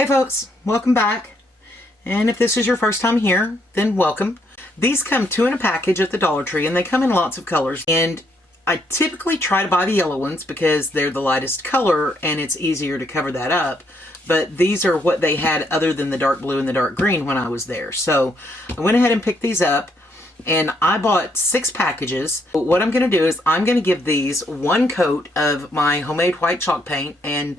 Hey folks, welcome back. And if this is your first time here, then welcome. These come 2 in a package at the Dollar Tree and they come in lots of colors. And I typically try to buy the yellow ones because they're the lightest color and it's easier to cover that up. But these are what they had other than the dark blue and the dark green when I was there. So I went ahead and picked these up and I bought 6 packages. But what I'm going to do is I'm going to give these 1 coat of my homemade white chalk paint, and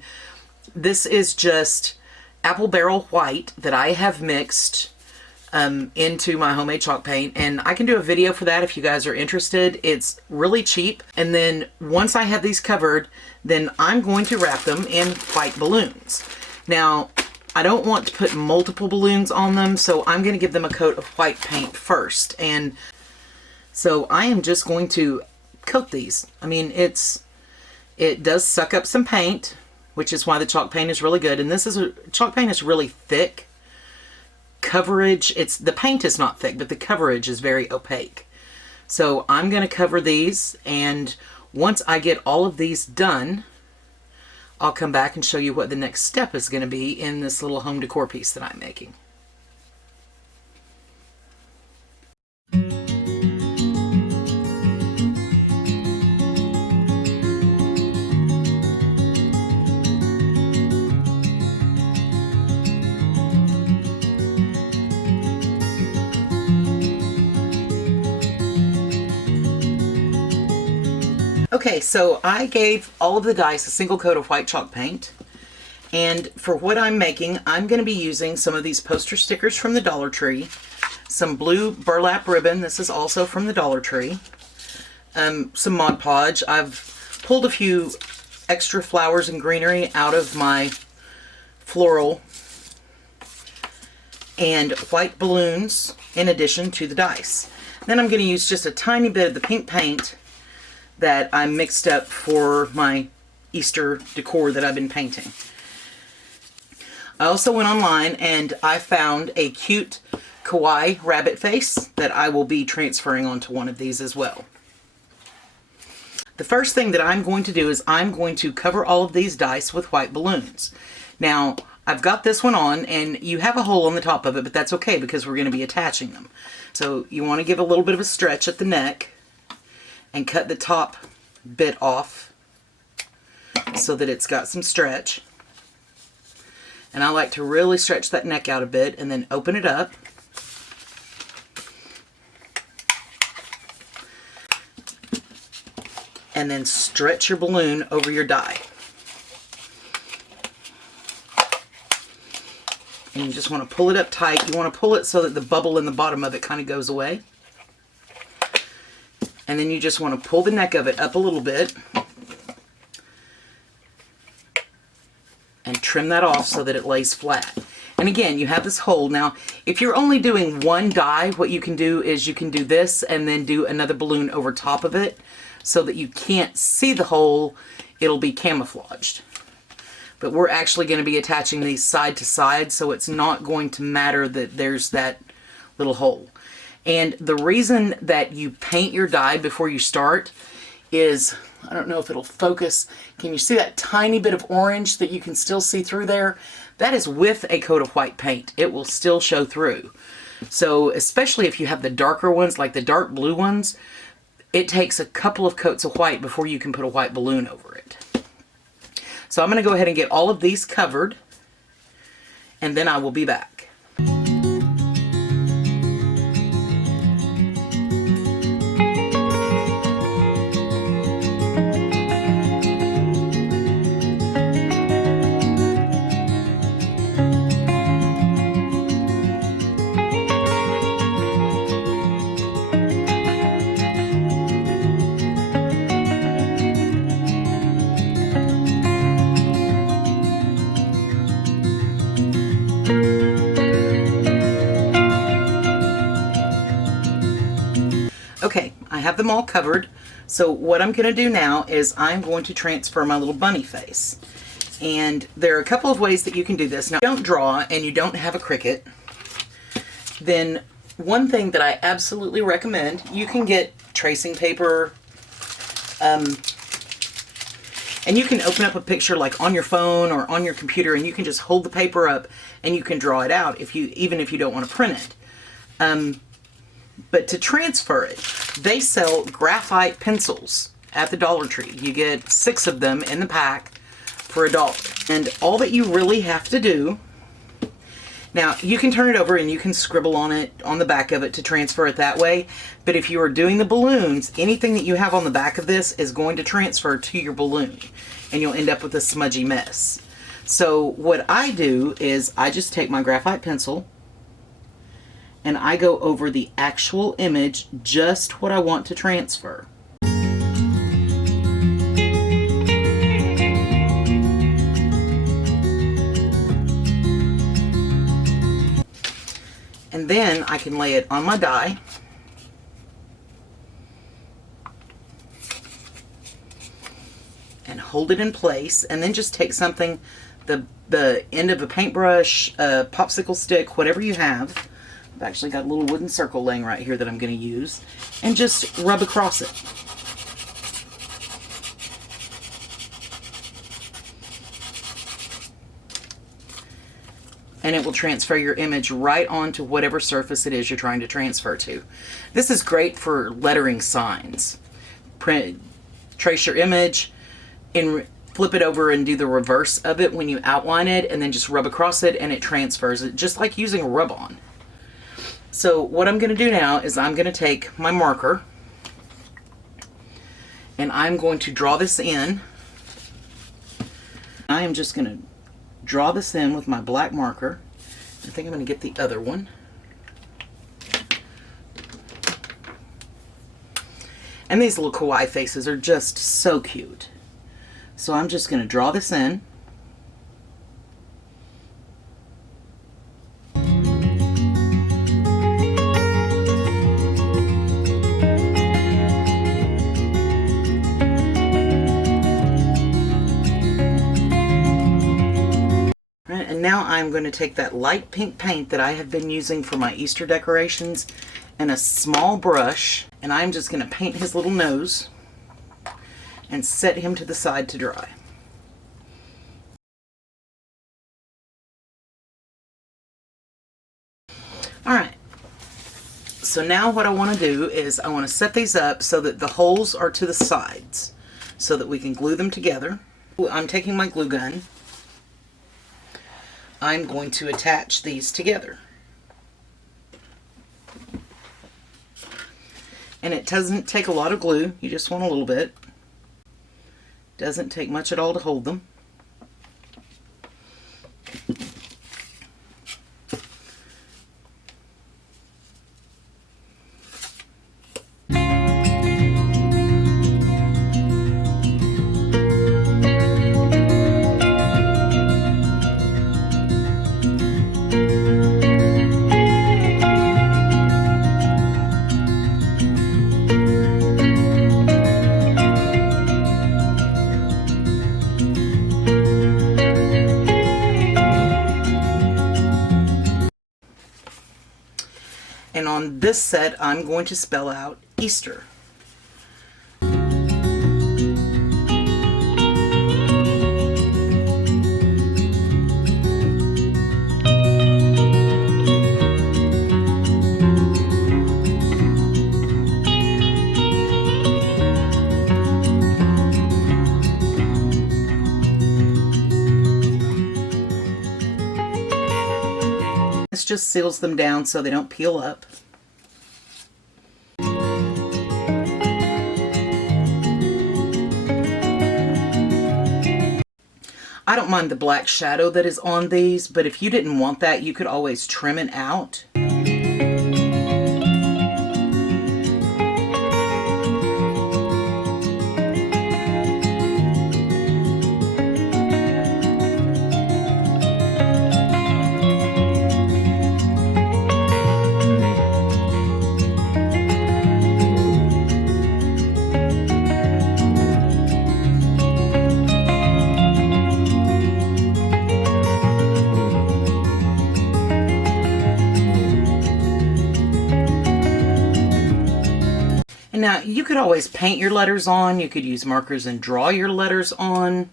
this is just apple barrel white that I have mixed into my homemade chalk paint, and I can do a video for that if you guys are interested. It's really cheap. And then once I have these covered, then I'm going to wrap them in white balloons. Now I don't want to put multiple balloons on them, so I'm going to give them a coat of white paint first. And so I am just going to coat these. I mean, it does suck up some paint, which is why the chalk paint is really good. And chalk paint is really thick. Coverage, the paint is not thick, but the coverage is very opaque. So I'm going to cover these, and once I get all of these done, I'll come back and show you what the next step is going to be in this little home decor piece that I'm making. Okay, so I gave all of the dice a single coat of white chalk paint, and for what I'm making, I'm going to be using some of these poster stickers from the Dollar Tree, some blue burlap ribbon, this is also from the Dollar Tree, some Mod Podge. I've pulled a few extra flowers and greenery out of my floral, and white balloons in addition to the dice. Then I'm going to use just a tiny bit of the pink paint that I mixed up for my Easter decor that I've been painting. I also went online and I found a cute Kawaii rabbit face that I will be transferring onto one of these as well. The first thing that I'm going to do is I'm going to cover all of these dice with white balloons. Now, I've got this one on and you have a hole on the top of it, but that's okay because we're going to be attaching them. So you want to give a little bit of a stretch at the neck and cut the top bit off so that it's got some stretch. And I like to really stretch that neck out a bit and then open it up. And then stretch your balloon over your die. And you just want to pull it up tight. You want to pull it so that the bubble in the bottom of it kind of goes away. And then you just want to pull the neck of it up a little bit and trim that off so that it lays flat. And again, you have this hole. Now, if you're only doing one die, what you can do is you can do this and then do another balloon over top of it so that you can't see the hole. It'll be camouflaged. But we're actually going to be attaching these side to side, so it's not going to matter that there's that little hole. And the reason that you paint your die before you start is, I don't know if it'll focus, can you see that tiny bit of orange that you can still see through there? That is with a coat of white paint. It will still show through. So especially if you have the darker ones, like the dark blue ones, it takes a couple of coats of white before you can put a white balloon over it. So I'm going to go ahead and get all of these covered, and then I will be back. Okay, I have them all covered. So what I'm going to do now is I'm going to transfer my little bunny face. And there are a couple of ways that you can do this. Now, if you don't draw and you don't have a Cricut, then one thing that I absolutely recommend, you can get tracing paper. And you can open up a picture like on your phone or on your computer, and you can just hold the paper up and you can draw it out even if you don't want to print it. But to transfer it, they sell graphite pencils at the Dollar Tree. You get 6 of them in the pack for $1. And all that you really have to do, now you can turn it over and you can scribble on it, on the back of it, to transfer it that way. But if you are doing the balloons, anything that you have on the back of this is going to transfer to your balloon, and you'll end up with a smudgy mess. So what I do is I just take my graphite pencil and I go over the actual image, just what I want to transfer. And then I can lay it on my die. And hold it in place, and then just take something, the end of a paintbrush, a popsicle stick, whatever you have. I've actually got a little wooden circle laying right here that I'm going to use, and just rub across it. And it will transfer your image right onto whatever surface it is you're trying to transfer to. This is great for lettering signs. Trace your image and flip it over and do the reverse of it when you outline it, and then just rub across it and it transfers it, just like using a rub-on. So what I'm going to do now is I'm going to take my marker and I'm going to draw this in. I am just going to draw this in with my black marker. I think I'm going to get the other one. And these little kawaii faces are just so cute. So I'm just going to draw this in. And now I'm going to take that light pink paint that I have been using for my Easter decorations and a small brush, and I'm just going to paint his little nose and set him to the side to dry. Alright, so now what I want to do is I want to set these up so that the holes are to the sides so that we can glue them together. I'm taking my glue gun. I'm going to attach these together. And it doesn't take a lot of glue, you just want a little bit. Doesn't take much at all to hold them. And on this set, I'm going to spell out Easter. This just seals them down so they don't peel up. I don't mind the black shadow that is on these, but if you didn't want that, you could always trim it out. Now, you could always paint your letters on. You could use markers and draw your letters on.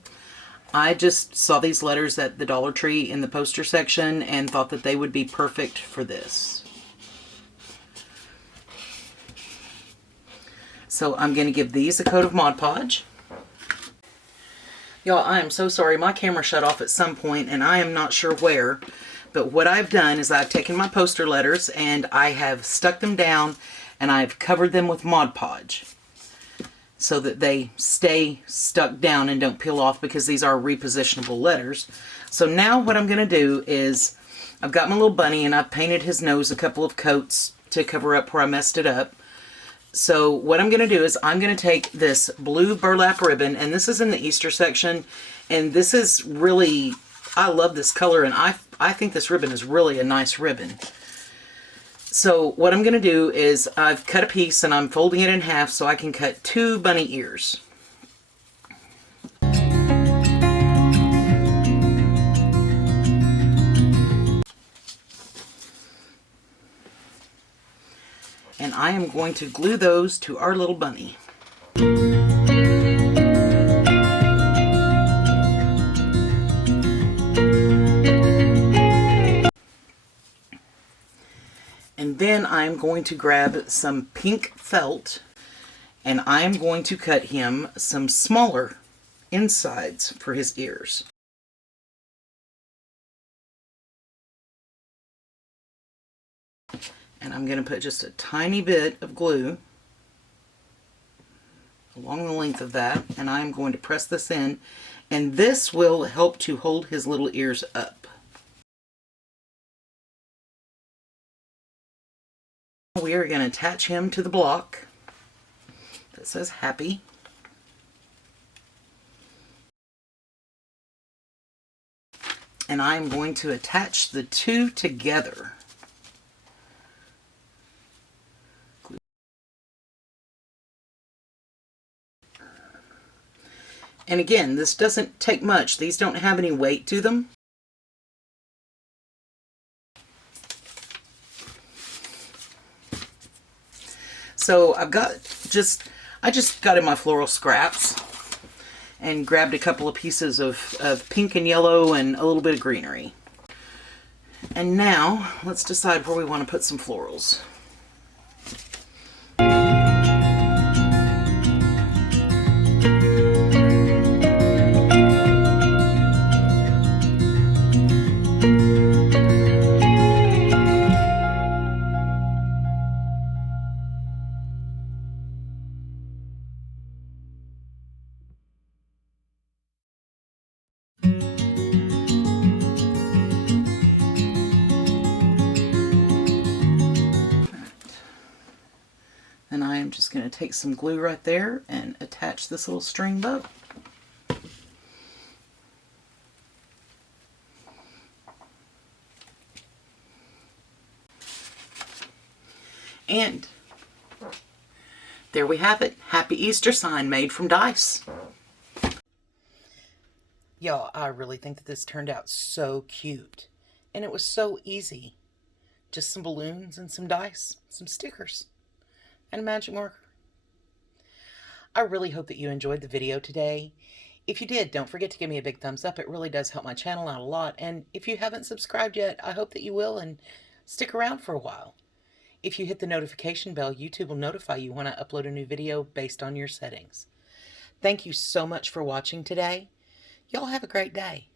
I just saw these letters at the Dollar Tree in the poster section and thought that they would be perfect for this. So I'm going to give these a coat of Mod Podge. Y'all, I am so sorry. My camera shut off at some point and I am not sure where. But what I've done is I've taken my poster letters and I have stuck them down and I've covered them with Mod Podge so that they stay stuck down and don't peel off, because these are repositionable letters. So now what I'm going to do is I've got my little bunny and I've painted his nose a couple of coats to cover up where I messed it up. So what I'm going to do is I'm going to take this blue burlap ribbon, and this is in the Easter section, and this is really, I love this color, and I think this ribbon is really a nice ribbon. So what I'm going to do is I've cut a piece and I'm folding it in half so I can cut 2 bunny ears. And I am going to glue those to our little bunny. And then I'm going to grab some pink felt and I'm going to cut him some smaller insides for his ears. And I'm going to put just a tiny bit of glue along the length of that, and I'm going to press this in, and this will help to hold his little ears up. We are going to attach him to the block that says happy. And I'm going to attach the 2 together. And again, this doesn't take much. These don't have any weight to them. So I just got in my floral scraps and grabbed a couple of pieces of pink and yellow and a little bit of greenery. And now let's decide where we want to put some florals. And I am just going to take some glue right there and attach this little string bow. And there we have it. Happy Easter sign made from dice. Y'all, I really think that this turned out so cute. And it was so easy. Just some balloons and some dice, some stickers, and a magic marker. I really hope that you enjoyed the video today. If you did, don't forget to give me a big thumbs up. It really does help my channel out a lot. And if you haven't subscribed yet, I hope that you will and stick around for a while. If you hit the notification bell, YouTube will notify you when I upload a new video based on your settings. Thank you so much for watching today. Y'all have a great day.